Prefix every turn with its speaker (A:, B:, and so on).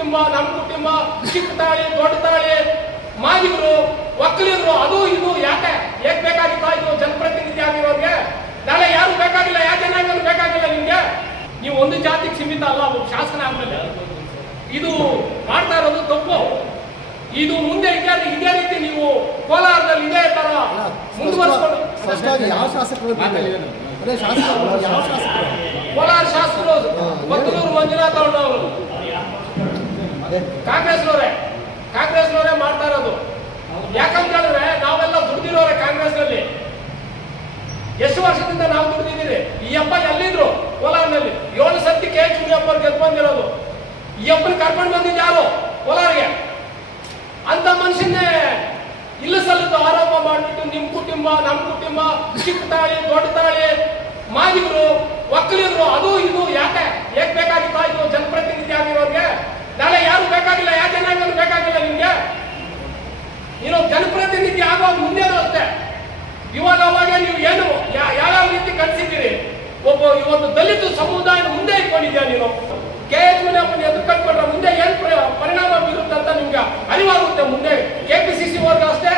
A: ಕುಟುಂಬ ನಮ್ಮ ಕುಟುಂಬ ಚಿಕ್ಕ ತಾಳಿ ದೊಡ್ಡ ತಾಳಿ ಮಾದಿಗರು ಒಕ್ಕಲಿಗರು ಅದು ಇದು ಯಾಕೆ? ಏಕ್ ಬೇಕಾಗಿತ್ತು ಇದು ಜನಪ್ರತಿನಿಧಿ ಆಗಿರೋರ್ಗೆ? ನಾಳೆ ಯಾರು ಬೇಕಾಗಿಲ್ಲ? ಯಾವ ಜನಾಂಗನೂ ಬೇಕಾಗಿಲ್ಲ ನಿಮ್ಗೆ? ನೀವು ಒಂದು ಜಾತಿಗೆ ಸೀಮಿತ ಅಲ್ಲ ಒಬ್ಬ ಶಾಸನ ಆದ್ಮೇಲೆ. ಇದು ಮಾಡ್ತಾ ಇರೋದು ತಪ್ಪು. ಇದು ಮುಂದೆ ಇದೇ ಇದೇ ರೀತಿ ನೀವು ಕೋಲಾರದಲ್ಲಿ ಇದೇ ತರ ಮುಂದುವರಿಸ್ಕೊಂಡು.
B: ಯಾವ ಶಾಸಕರು ಇದ್ದಾರೆ? ಅದೇ ಶಾಸಕರು ಯಾವ ಶಾಸಕರು?
A: ಕೋಲಾರ ಶಾಸಕರು ಮಂಜುನಾಥ್ ಅವರು. ಕಾಂಗ್ರೆಸ್ನವರೇ ಕಾಂಗ್ರೆಸ್ನವರೇ ಮಾಡ್ತಾ ಇರೋದು. ಯಾಕಂತ ಹೇಳಿದ್ರೆ ನಾವೆಲ್ಲ ದುಡ್ದಿರೋರೆ ಕಾಂಗ್ರೆಸ್ನಲ್ಲಿ. ಎಷ್ಟು ವರ್ಷದಿಂದ ನಾವು ದುಡ್ದಿದ್ದೀರಿ? ಈ ಹಬ್ಬ ಎಲ್ಲಿದ್ರು? ಕೋಲಾರ್ನಲ್ಲಿ. ಏಳು ಸತಿ ಕೆ ಎಚ್ ಮುನಿಯಪ್ಪ ಗೆದ್ದು ಬಂದಿರೋದು. ಈ ಅಪ್ಪನ ಕರ್ಕೊಂಡು ಬಂದಿದ್ದು ಯಾರು? ಕೋಲಾರ್ಗೆ. ಅಂತ ಮನುಷ್ಯನ್ನೇ ಇಲ್ಲ ಸಲ್ಲದ ಆರೋಪ ಮಾಡಿಬಿಟ್ಟು ನಿಮ್ ಕುಟುಂಬ ನಮ್ಮ ಕುಟುಂಬ ಚಿಕ್ಕ ತಾಳಿ ದೊಡ್ಡ ತಾಳಿ ಮಾದಿಗರು ಒಕ್ಕಲಿಗರು ಅದು ಇದು ಯಾಕೆ ಏಕ್ ಬೇಕಾಗಿತ್ತ ಇದು ಜನಪ್ರತಿನಿಧಿ ಆಗಿರೋರ್ಗೆ ನಾಳೆ ಯಾರು ಬೇಕಾಗಿಲ್ಲ ಯಾವ ಜನಾಂಗನೂ ಬೇಕಾಗಿಲ್ಲ ನಿಮ್ಗೆ ನೀನು ಜನಪ್ರತಿನಿಧಿ ಆಗೋ ಮುಂದೇನು ಅಷ್ಟೇ ಇವಾಗ ಅವಾಗ ನೀವು ಏನು? ಯಾವ ರೀತಿ ಕಳಿಸಿದ್ದೀರಿ ಒಬ್ಬ ಒಂದು ದಲಿತ ಸಮುದಾಯದ ಮುಂದೆ ಇಟ್ಕೊಂಡಿದ್ಯಾ